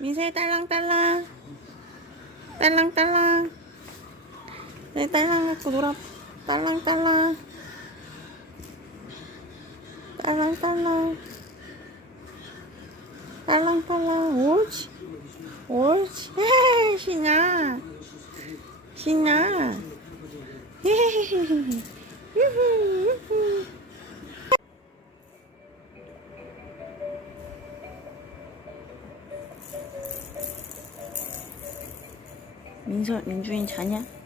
민서야 딸랑딸랑. 딸랑딸랑. 내 딸랑 갖고 놀아. 딸랑딸랑. 딸랑딸랑. 딸랑딸랑. 옳지. 옳지. 에이, 신나 신나 히히히히 유후 유후 민서 민준이 자냐?